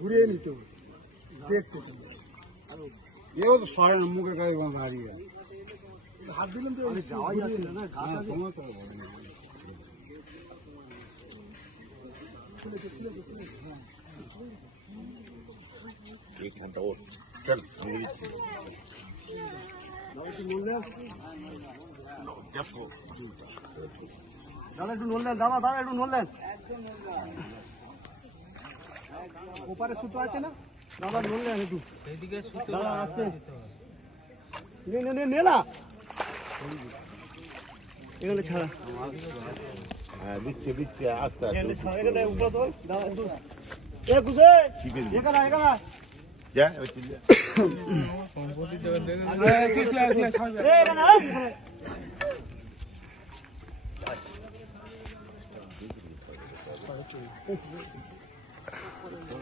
ঘুরিয়ে নিত দেখতে এও তো সরে না মুখের কাছে দাঁড়িয়ে হাত দিলাম তো যাওয়াই যাচ্ছে না তোমার তো एक घंटा और चल দাদা একটু নোল দেন দাদা দাদা একটু নোল দেন ওপারে সুতো আছে না দাদা নোল দেন একটু দাদা আসতে নে নে নে নে না এখানে ছাড়া হ্যাঁ দিচ্ছে দিচ্ছে আস্তে এখানে আস্তে ছাড়া এখানে উপরে তোল দাদা একটু এ বুঝে এখানে এখানে যা ওই চলে এখানে